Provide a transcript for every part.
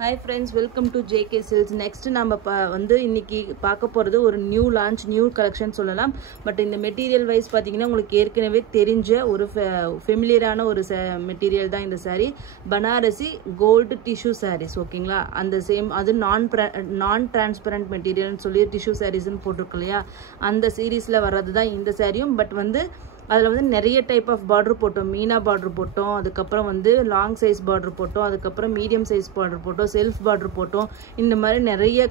Hi friends, welcome to JK Silks. Next நம்ம வந்து இன்னைக்கு பார்க்க போறது ஒரு நியூ லான்ச் நியூ கலெக்ஷன் சொல்லலாம். பட் இந்த மெட்டீரியல் வைஸ் பாத்தீங்கன்னா உங்களுக்கு ஏற்கனவே தெரிஞ்ச ஒரு ஃபெமிலியரான ஒரு மெட்டீரியல் தான் இந்த saree. Banarasi gold tissue sarees ஓகேங்களா. அந்த சேம் அது நான் டிரான்ஸ்பரண்ட் மெட்டீரியல்னு சொல்லி டிஷ்யூ sareesனு போட்டுருக்கு இல்லையா. அந்த சீரீஸ்ல வர்றது தான் இந்த சாரியும். பட் வந்து அதில் வந்து நிறைய டைப் ஆஃப் பார்டர் போட்டோம். மீனா பார்டர் போட்டோம், அதுக்கப்புறம் வந்து லாங் சைஸ் பார்டர் போட்டோம், அதுக்கப்புறம் மீடியம் சைஸ் பார்டர் போட்டோம், செல்ஃப் பார்டர் போட்டோம். இந்த மாதிரி நிறைய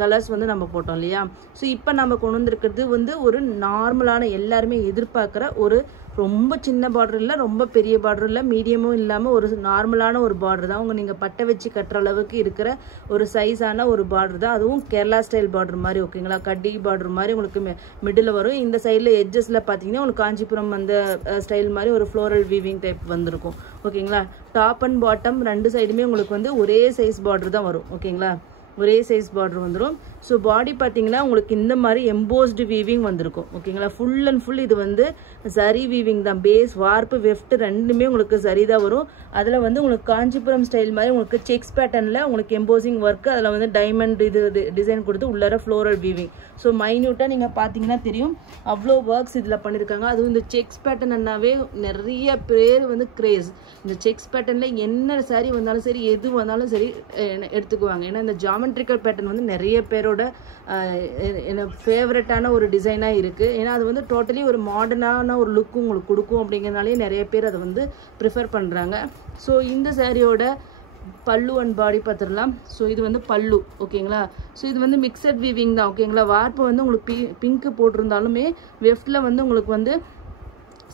கலர்ஸ் வந்து நம்ம போட்டோம் இல்லையா. ஸோ இப்போ நம்ம கொண்டு வந்திருக்கிறது வந்து ஒரு நார்மலான எல்லாருமே எதிர்பார்க்குற ஒரு ரொம்ப சின்ன பார்டர் இல்லை, ரொம்ப பெரிய பார்டர் இல்லை, மீடியமும் இல்லாமல் ஒரு நார்மலான ஒரு பார்டர் தான். அவங்க நீங்கள் பட்டை வச்சு கட்டுற அளவுக்கு இருக்கிற ஒரு சைஸான ஒரு பார்டர் தான். அதுவும் கேரளா ஸ்டைல் பார்டர் மாதிரி ஓகேங்களா. கட்டி பார்டர் மாதிரி உங்களுக்கு மிடில் வரும். இந்த சைடில் எட்ஜஸில் பார்த்தீங்கன்னா உங்களுக்கு காஞ்சிபுரம் அந்த ஸ்டைல் மாதிரி ஒரு ஃப்ளோரல் வீவிங் டைப் வந்திருக்கும் ஓகேங்களா. டாப் அண்ட் பாட்டம் ரெண்டு சைடுமே உங்களுக்கு வந்து ஒரே சைஸ் பார்டர் தான் வரும் ஓகேங்களா. ஒரே சைஸ் பார்டர் வந்துடும். ஸோ பாடி பார்த்தீங்கன்னா உங்களுக்கு இந்த மாதிரி எம்போஸ்டு வீவிங் வந்திருக்கும் ஓகேங்களா. ஃபுல் அண்ட் ஃபுல் இது வந்து சரி வீவிங் தான். பேஸ் வார்ப்பு வெஃப்ட் ரெண்டுமே உங்களுக்கு சரி தான் வரும். அதில் வந்து உங்களுக்கு காஞ்சிபுரம் ஸ்டைல் மாதிரி உங்களுக்கு செக்ஸ் பேட்டர்னில் உங்களுக்கு எம்போசிங் ஒர்க்கு, அதில் வந்து டைமண்ட் இது டிசைன் கொடுத்து உள்ளார ஃப்ளோரல் வீவிங். ஸோ மைன்யூட்டாக நீங்கள் பார்த்தீங்கன்னா தெரியும் அவ்வளோ ஒர்க்ஸ் இதில் பண்ணியிருக்காங்க. அதுவும் இந்த செக்ஸ் பேட்டர்ன்னாவே நிறைய பேர் வந்து கிரேஸ். இந்த செக்ஸ் பேட்டர்னில் என்ன சாரி வந்தாலும் சரி, எது வந்தாலும் சரி எடுத்துக்குவாங்க. ஏன்னா இந்த ஜாமெட்ரிக்கல் பேட்டர்ன் வந்து நிறைய பேரோட ஃபேவரட்டான ஒரு டிசைனாக இருக்குது. ஏன்னா அது வந்து டோட்டலி ஒரு மாடர்னான ஒரு லுக்கு உங்களுக்கு கொடுக்கும். அப்படிங்கிறதுனாலே நிறைய பேர் அதை வந்து ப்ரிஃபர் பண்ணுறாங்க. ஸோ இந்த சாரியோட பல்லு அண்ட் பாடி பார்த்துடலாம். ஸோ இது வந்து பல்லு ஓகேங்களா. ஸோ இது வந்து மிக்சட் வீவிங் தான் ஓகேங்களா. வார்ப்பு வந்து உங்களுக்கு பிங்க்கு போட்டிருந்தாலுமே வெஃப்டில் வந்து உங்களுக்கு வந்து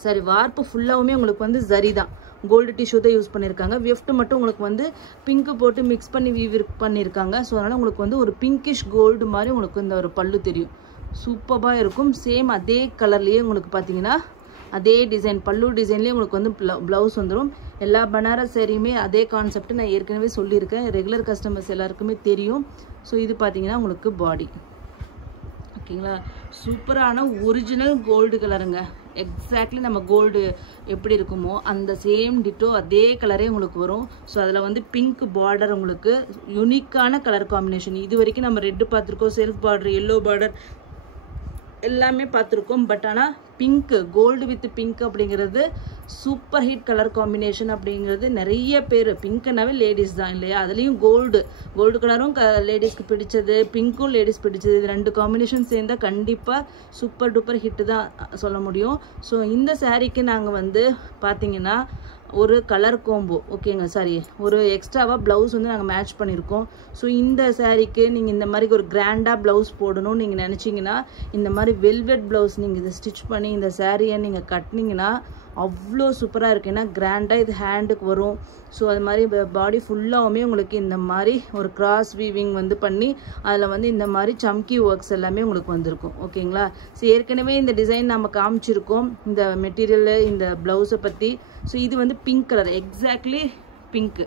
சரி வார்ப்பு ஃபுல்லாகவுமே உங்களுக்கு வந்து சரி தான், கோல்டு டிஷ்யூ தான் யூஸ் பண்ணியிருக்காங்க. வெஃப்ட் மட்டும் உங்களுக்கு வந்து பிங்க்கு போட்டு மிக்ஸ் பண்ணி வீவ் பண்ணியிருக்காங்க. ஸோ அதனால் உங்களுக்கு வந்து ஒரு பிங்கிஷ் கோல்டு மாதிரி உங்களுக்கு இந்த ஒரு பல்லு தெரியும். சூப்பராக இருக்கும். சேம் அதே கலர்லேயே உங்களுக்கு பார்த்தீங்கன்னா அதே டிசைன் பல்லு டிசைன்லேயே உங்களுக்கு வந்து ப்ளவுஸ் வந்துடும். எல்லா பனாரஸ் சாரியுமே அதே கான்செப்ட் நான் ஏற்கனவே சொல்லியிருக்கேன். ரெகுலர் கஸ்டமர்ஸ் எல்லாருக்குமே தெரியும். ஸோ இது பார்த்தீங்கன்னா உங்களுக்கு பாடி ஓகேங்களா. சூப்பரான ஒரிஜினல் கோல்டு கலருங்க. எக்ஸாக்ட்லி நம்ம கோல்டு எப்படி இருக்குமோ அந்த சேம் டிட்டோ அதே கலரே உங்களுக்கு வரும். ஸோ அதில் வந்து பிங்க் பார்டர் உங்களுக்கு யூனிக்கான கலர் காம்பினேஷன். இது வரைக்கும் நம்ம ரெட்டு பார்த்துருக்கோம், செல்ஃப் பார்டர், எல்லோ பார்டர் எல்லாமே பார்த்துருக்கோம். பட் ஆனால் பிங்க்கு கோல்டு வித் பிங்க் அப்படிங்கிறது சூப்பர் ஹிட் கலர் காம்பினேஷன். அப்படிங்கிறது நிறைய பேர் பிங்க்னாவே லேடிஸ் தான் இல்லையா. அதுலேயும் கோல்டு கலரும் லேடிஸ்க்கு பிடிச்சது, பிங்க்கும் லேடிஸ் பிடிச்சது. இது ரெண்டு காம்பினேஷன் சேர்ந்தால் கண்டிப்பாக சூப்பர் டூப்பர் ஹிட்டு தான் சொல்ல முடியும். ஸோ இந்த சாரீக்கு நாங்கள் வந்து பார்த்தீங்கன்னா ஒரு கலர் கோம்போ ஓகேங்க, சாரி ஒரு எக்ஸ்ட்ராவாக ப்ளவுஸ் வந்து நாங்கள் மேட்ச் பண்ணியிருக்கோம். ஸோ இந்த சாரீக்கு நீங்கள் இந்த மாதிரி ஒரு கிராண்டாக ப்ளவுஸ் போடணும்னு நீங்கள் நினச்சிங்கன்னா இந்த மாதிரி வெல்வெட் ப்ளவுஸ் நீங்கள் இதை ஸ்டிச் பண்ணி இந்த சாரியை நீங்கள் கட்டினீங்கன்னா அவ்வளோ சூப்பராக இருக்குது. ஏன்னா கிராண்டாக இது ஹேண்டுக்கு வரும். ஸோ அது மாதிரி பாடி ஃபுல்லாகவுமே உங்களுக்கு இந்த மாதிரி ஒரு கிராஸ் வீவிங் வந்து பண்ணி அதில் வந்து இந்த மாதிரி சம்கி ஒர்க்ஸ் எல்லாமே உங்களுக்கு வந்திருக்கும் ஓகேங்களா. ஸோ ஏற்கனவே இந்த டிசைன் நம்ம காமிச்சிருக்கோம் இந்த மெட்டீரியலு இந்த ப்ளவுஸை பற்றி. ஸோ இது வந்து பிங்க் கலர், எக்ஸாக்ட்லி பிங்க்கு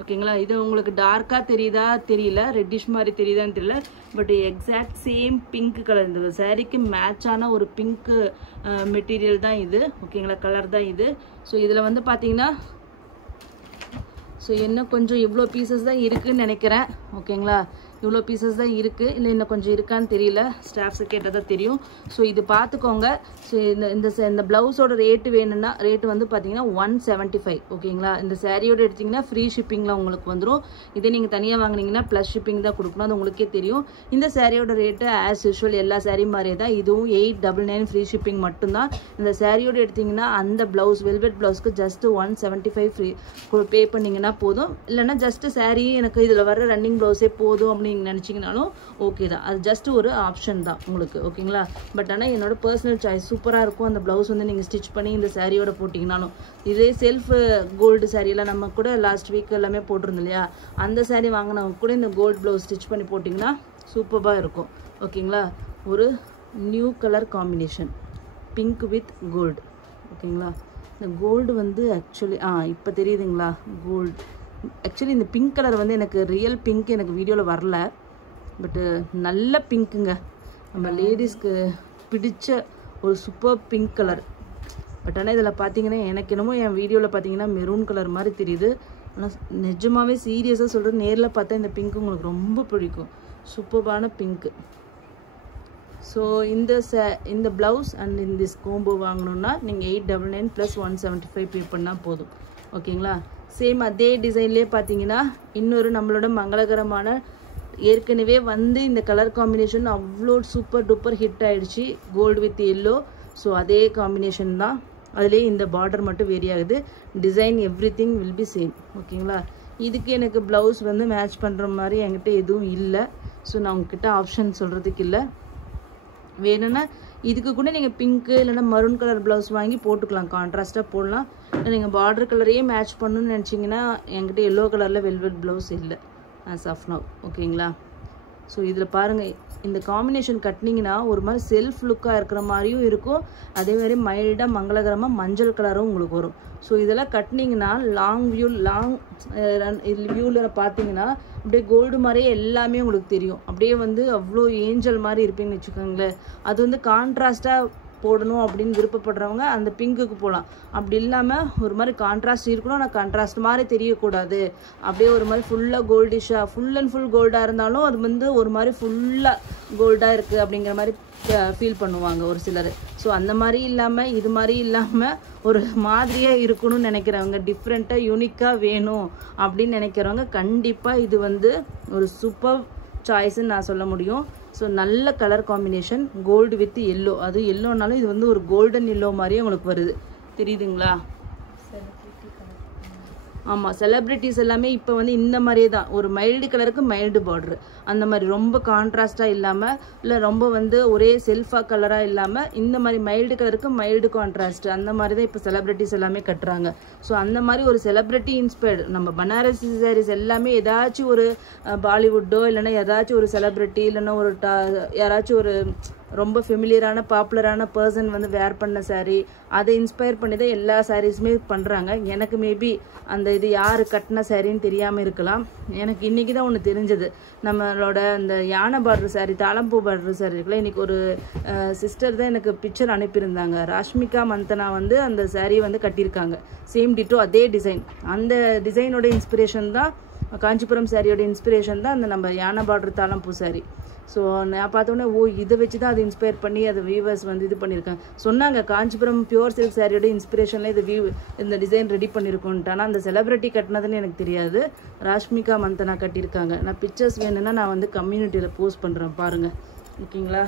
ஓகேங்களா. இது உங்களுக்கு டார்க்காக தெரியுதா தெரியல, ரெட்டிஷ் மாதிரி தெரியுதான்னு தெரியல, but exact same pink colour. இந்த சாரீக்கு மேட்சான ஒரு பிங்க்கு மெட்டீரியல் தான் இது ஓகேங்களா, கலர் தான் இது. ஸோ இதில் வந்து பார்த்தீங்கன்னா ஸோ இன்னும் கொஞ்சம் இவ்வளோ பீசஸ் தான் இருக்குதுன்னு நினைக்கிறேன் ஓகேங்களா. இவ்வளோ பீசஸ் தான் இருக்குது, இல்லை இன்னும் கொஞ்சம் இருக்கான்னு தெரியல, ஸ்டாஃப்ஸு கேட்டதாக தெரியும். ஸோ இது பார்த்துக்கோங்க. ஸோ இந்த ப்ளவுஸோட ரேட்டு வேணும்னா ரேட்டு வந்து பார்த்தீங்கன்னா 175 ஓகேங்களா. இந்த சாரியோடு எடுத்திங்கன்னா ஃப்ரீ ஷிப்பிங்கில் உங்களுக்கு வந்துடும். இதே நீங்கள் தனியாக வாங்கினீங்கன்னா ப்ளஸ் ஷிப்பிங் தான் கொடுக்கணும், அது உங்களுக்கே தெரியும். இந்த சாரியோட ரேட்டு ஆஸ் யூஷுவல் எல்லா சாரீ மாதிரியே தான், இதுவும் 899 ஃப்ரீ ஷிப்பிங் மட்டும்தான். இந்த சாரியோடு எடுத்திங்கன்னா அந்த ப்ளவுஸ் வெல்வெட் ப்ளவுஸ்க்கு ஜஸ்ட்டு 175 ஃப்ரீ பே பண்ணிங்கன்னா போதும். இல்லைன்னா ஜஸ்ட்டு சாரீ எனக்கு இதில் வர ரன்னிங் ப்ளவுஸே போதும் அப்படின்னு நீங்கள் நினச்சிங்கனாலும் ஓகே தான். அது ஜஸ்ட் ஒரு ஆப்ஷன் தான் உங்களுக்கு ஓகேங்களா. பட் ஆனால் என்னோட பர்சனல் சாய்ஸ் சூப்பராக இருக்கும். அந்த ப்ளவுஸ் வந்து நீங்கள் ஸ்டிச் பண்ணி இந்த சாரியோட போட்டிங்கனாலும், இதே செல்ஃப் கோல்டு சாரியெல்லாம் நம்ம கூட லாஸ்ட் வீக் எல்லாமே போட்டிருந்தோம் இல்லையா, அந்த சாரீ வாங்கினவங்க கூட இந்த கோல்டு ப்ளவுஸ் ஸ்டிச் பண்ணி போட்டிங்கன்னா சூப்பராக இருக்கும் ஓகேங்களா. ஒரு new colour combination pink with gold ஓகேங்களா. இந்த கோல்டு வந்து ஆக்சுவலி இப்போ தெரியுதுங்களா கோல்டு. ஆக்சுவலி இந்த பிங்க் கலர் வந்து எனக்கு ரியல் பிங்க் எனக்கு வீடியோவில் வரல, பட்டு நல்ல பிங்க்குங்க, நம்ம லேடிஸ்க்கு பிடிச்ச ஒரு சூப்பர் பிங்க் கலர். பட் ஆனால் இதில் பார்த்தீங்கன்னா எனக்கு என்னமோ என் வீடியோவில் பார்த்தீங்கன்னா மெரூன் கலர் மாதிரி தெரியுது. ஆனால் நிஜமாகவே சீரியஸாக சொல்கிறேன், நேரில் பார்த்தா இந்த பிங்க் உங்களுக்கு ரொம்ப பிடிக்கும். சூப்பர்பான பிங்க்கு. ஸோ இந்த ப்ளவுஸ் அண்ட் இந்த கோம்போ வாங்கணுன்னா நீங்கள் 899 + 175 பே பண்ணால் போதும். ஓகேங்களா? சேம் அதே டிசைன்லேயே பார்த்தீங்கன்னா இன்னொரு நம்மளோட மங்களகரமான ஏற்கனவே வந்து இந்த கலர் காம்பினேஷன் அவ்வளோ சூப்பர் டூப்பர் ஹிட் ஆகிடுச்சு, கோல்டு வித் எல்லோ. ஸோ அதே காம்பினேஷன் தான், அதுலேயே இந்த பார்டர் மட்டும் வேரி ஆகுது. Design every thing will be same. ஓகேங்களா? இதுக்கு எனக்கு ப்ளவுஸ் வந்து மேட்ச் பண்ணுற மாதிரி என்கிட்ட எதுவும் இல்லை. ஸோ நான் உங்ககிட்ட ஆப்ஷன் சொல்கிறதுக்கு இல்லை. வேணும்னா இதுக்கு கூட நீங்கள் பிங்க்கு இல்லைன்னா மரூன் கலர் ப்ளவுஸ் வாங்கி போட்டுக்கலாம், கான்ட்ராஸ்ட்டாக போடலாம். இல்லை நீங்கள் பார்டர் கலரையே மேட்ச் பண்ணணும்னு நினச்சிங்கன்னா என்கிட்ட எல்லோ கலரில் வெல்வெட் ப்ளவுஸ் இல்லை ஆஸ் ஆஃப் நவ். ஓகேங்களா? ஸோ இதில் பாருங்கள், இந்த காம்பினேஷன் கட்டினீங்கன்னா ஒரு மாதிரி செல்ஃப் லுக்காக இருக்கிற மாதிரியும் இருக்கும், அதே மாதிரி மைல்டாக மங்களகரமாக மஞ்சள் கலரும் உங்களுக்கு வரும். ஸோ இதெல்லாம் கட்டினீங்கன்னா லாங் வியூவில் பார்த்தீங்கன்னா அப்படியே கோல்டு மாதிரியே எல்லாமே உங்களுக்கு தெரியும். அப்படியே வந்து அவ்வளோ ஏஞ்சல் மாதிரி இருப்பீங்கன்னு வச்சுக்கோங்களேன். அது வந்து கான்ட்ராஸ்ட்டாக போடணும் அப்படின்னு விருப்பப்படுறவங்க அந்த பிங்க்குக்கு போகலாம். அப்படி இல்லாமல் ஒரு மாதிரி கான்ட்ராஸ்ட் இருக்கணும், ஆனால் கான்ட்ராஸ்ட் மாதிரி தெரியக்கூடாது, அப்படியே ஒரு மாதிரி ஃபுல்லாக கோல்டிஷாக ஃபுல் அண்ட் ஃபுல் கோல்டாக இருந்தாலும் அது வந்து ஒரு மாதிரி ஃபுல்லாக கோல்டாக இருக்குது அப்படிங்கிற மாதிரி ஃபீல் பண்ணுவாங்க ஒரு சிலர். ஸோ அந்த மாதிரி இல்லாமல் இது மாதிரி இல்லாமல் ஒரு மாதிரியாக இருக்கணும்னு நினைக்கிறவங்க, டிஃப்ரெண்ட்டாக யூனிக்காக வேணும் அப்படின்னு நினைக்கிறவங்க கண்டிப்பாக இது வந்து ஒரு சூப்பர் சாய்ஸ்ன்னு நான் சொல்ல முடியும். ஸோ நல்ல colour combination, gold with yellow. அது எல்லோனாலும் இது வந்து ஒரு கோல்டன் எல்லோ மாதிரியே உங்களுக்கு வருது, தெரியுதுங்களா? ஆமாம், செலிப்ரிட்டிஸ் எல்லாமே இப்போ வந்து இந்த மாதிரியே தான், ஒரு மைல்டு கலருக்கு மைல்டு பார்டரு, அந்த மாதிரி ரொம்ப கான்ட்ராஸ்டாக இல்லாமல், இல்லை ரொம்ப வந்து ஒரே செல்ஃபாக கலராக இல்லாமல் இந்த மாதிரி மைல்டு கலருக்கு மைல்டு கான்ட்ராஸ்ட், அந்த மாதிரி தான் இப்போ செலிப்ரிட்டிஸ் எல்லாமே கட்டுறாங்க. ஸோ அந்த மாதிரி ஒரு செலிப்ரிட்டி இன்ஸ்பயர்டு நம்ம பனாரசி சாரீஸ் எல்லாமே ஏதாச்சும் ஒரு பாலிவுட்டோ இல்லைன்னா ஏதாச்சும் ஒரு செலிப்ரிட்டி இல்லைன்னா ஒரு யாராச்சும் ஒரு ரொம்ப ஃபெமிலியரான பாப்புலரான பர்சன் வந்து வேர் பண்ண சாரீ, அதை இன்ஸ்பயர் பண்ணி தான் எல்லா சாரீஸுமே பண்ணுறாங்க. எனக்கு மேபி அந்த இது யார் கட்டின சாரின்னு தெரியாமல் இருக்கலாம். எனக்கு இன்றைக்கி தான் ஒன்று தெரிஞ்சது. நம்மளோட அந்த யானை பார்டர் சாரீ, தாளம்பூ பார்டர் சாரீ இருக்குல்ல, இன்றைக்கி ஒரு சிஸ்டர் தான் எனக்கு பிக்சர் அனுப்பியிருந்தாங்க. ராஷ்மிகா மந்தனா வந்து அந்த சாரீ வந்து கட்டியிருக்காங்க, சேம் டிட்டோ அதே டிசைன். அந்த டிசைனோட இன்ஸ்பிரேஷன் தான், காஞ்சிபுரம் சாரியோட இன்ஸ்பிரேஷன் தான் அந்த நம்ம யானை பார்டர் தாளம்பூ சாரீ. ஸோ நான் பார்த்தோன்னே இதை வச்சு தான் அதை இன்ஸ்பயர் பண்ணி அதை வீவர்ஸ் வந்து இது பண்ணியிருக்காங்க சொன்னாங்க. காஞ்சிபுரம் பியூர் சில்க் சாரியோட இன்ஸ்பிரேஷனில் இந்த டிசைன் ரெடி பண்ணியிருக்கோன்ட்டு. ஆனால் அந்த செலிப்ரிட்டி கட்டினதுன்னு எனக்கு தெரியாது. ராஷ்மிகா மந்தனா கட்டியிருக்காங்க. நான் பிக்சர்ஸ் வேணும்னா நான் வந்து கம்யூனிட்டியில் போஸ்ட் பண்ணுறேன், பாருங்கள். ஓகேங்களா?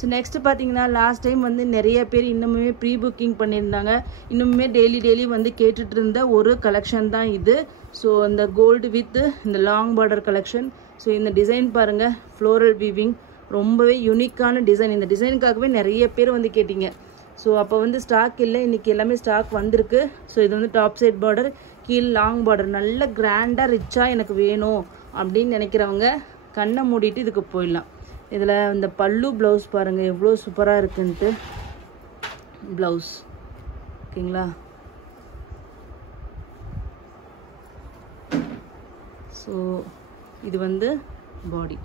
ஸோ நெக்ஸ்ட்டு பார்த்தீங்கன்னா லாஸ்ட் டைம் வந்து நிறைய பேர் இன்னுமே ப்ரீ புக்கிங் பண்ணியிருந்தாங்க, இன்னுமே டெய்லி வந்து கேட்டுட்டு இருந்த ஒரு கலெக்ஷன் தான் இது. ஸோ இந்த கோல்டு வித் இந்த லாங் பார்டர் கலெக்ஷன். ஸோ இந்த டிசைன் பாருங்கள், ஃப்ளோரல் வீவிங், ரொம்பவே யூனிக்கான டிசைன். இந்த டிசைனுக்காகவே நிறைய பேர் வந்து கேட்டிங்க. ஸோ அப்போ வந்து ஸ்டாக் இல்லை, இன்றைக்கி எல்லாமே ஸ்டாக் வந்திருக்கு. ஸோ இது வந்து டாப் சைட் பார்டர், கீழ் லாங் பார்டர், நல்ல கிராண்டாக ரிச்சாக எனக்கு வேணும் அப்படின்னு நினைக்கிறவங்க கண்ணை மூடிட்டு இதுக்கு போயிடலாம். இதில் இந்த பல்லு ப்ளவுஸ் பாருங்கள் எவ்வளோ சூப்பராக இருக்குன்ட்டு ப்ளவுஸ். ஓகேங்களா? ஸோ இது வந்து பாடி.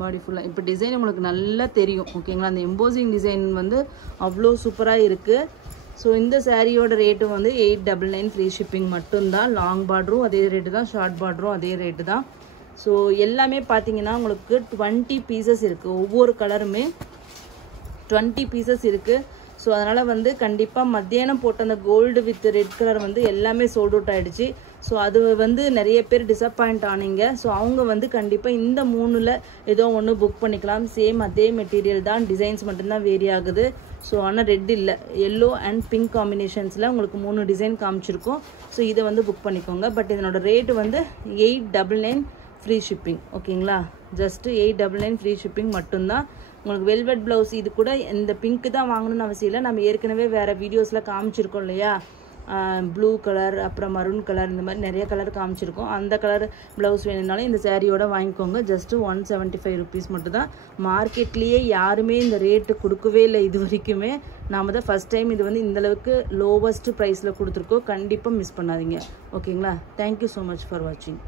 பாடி ஃபுல்லாக இப்போ டிசைன் உங்களுக்கு நல்லா தெரியும். ஓகேங்களா? அந்த எம்போசிங் டிசைன் வந்து அவ்வளோ சூப்பராக இருக்குது. ஸோ இந்த சாரியோட ரேட்டு வந்து 899 ஃப்ரீ ஷிப்பிங் மட்டும்தான். லாங் பார்டரும் அதே ரேட்டு தான், ஷார்ட் பார்டரும் அதே ரேட்டு தான். ஸோ எல்லாமே பார்த்தீங்கன்னா உங்களுக்கு 20 பீசஸ் இருக்குது, ஒவ்வொரு கலருமே 20 பீசஸ் இருக்குது. ஸோ அதனால் வந்து கண்டிப்பாக மத்தியானம் போட்ட அந்த கோல்டு வித் ரெட் கலர் வந்து எல்லாமே சோல்ட் அவுட் ஆகிடுச்சு. ஸோ அது வந்து நிறைய பேர் டிசப்பாயிண்ட் ஆனீங்க. ஸோ அவங்க வந்து கண்டிப்பாக இந்த 3ல் ஏதோ ஒன்று புக் பண்ணிக்கலாம். சேம் அதே மெட்டீரியல் தான், டிசைன்ஸ் மட்டும்தான் வேரி ஆகுது. ஸோ ஆனால் ரெட் இல்லை, எல்லோ அண்ட் பிங்க் காம்பினேஷன்ஸில் உங்களுக்கு 3 டிசைன் காமிச்சிருக்கோம். ஸோ இதை வந்து புக் பண்ணிக்கோங்க. பட் இதனோட ரேட்டு வந்து 899 ஃப்ரீ ஷிப்பிங். ஓகேங்களா? ஜஸ்ட்டு 899 ஃப்ரீ ஷிப்பிங் மட்டும்தான். உங்களுக்கு வெல்வெட் ப்ளவுஸ் இது கூட இந்த பிங்க்கு தான் வாங்கணும்னு அவசியம் இல்லை. நம்ம ஏற்கனவே வேறு வீடியோஸில் காமிச்சிருக்கோம் இல்லையா, ப்ளூ கலர் அப்புறம் மரூன் கலர் இந்த மாதிரி நிறைய கலர் காமிச்சிருக்கோம். அந்த கலர் ப்ளவுஸ் வேணும்னாலும் இந்த சாரியோட வாங்கிக்கோங்க. ஜஸ்ட்டு 175 ருபீஸ் மட்டும்தான். மார்க்கெட்லேயே யாருமே இந்த ரேட்டு கொடுக்கவே இல்லை இது வரைக்குமே. நாம் தான் ஃபஸ்ட் டைம் இது வந்து இந்தளவுக்கு லோவஸ்ட்டு ப்ரைஸில் கொடுத்துருக்கோம். கண்டிப்பாக மிஸ் பண்ணாதீங்க. ஓகேங்களா? தேங்க்யூ ஸோ மச் ஃபார் வாட்சிங்.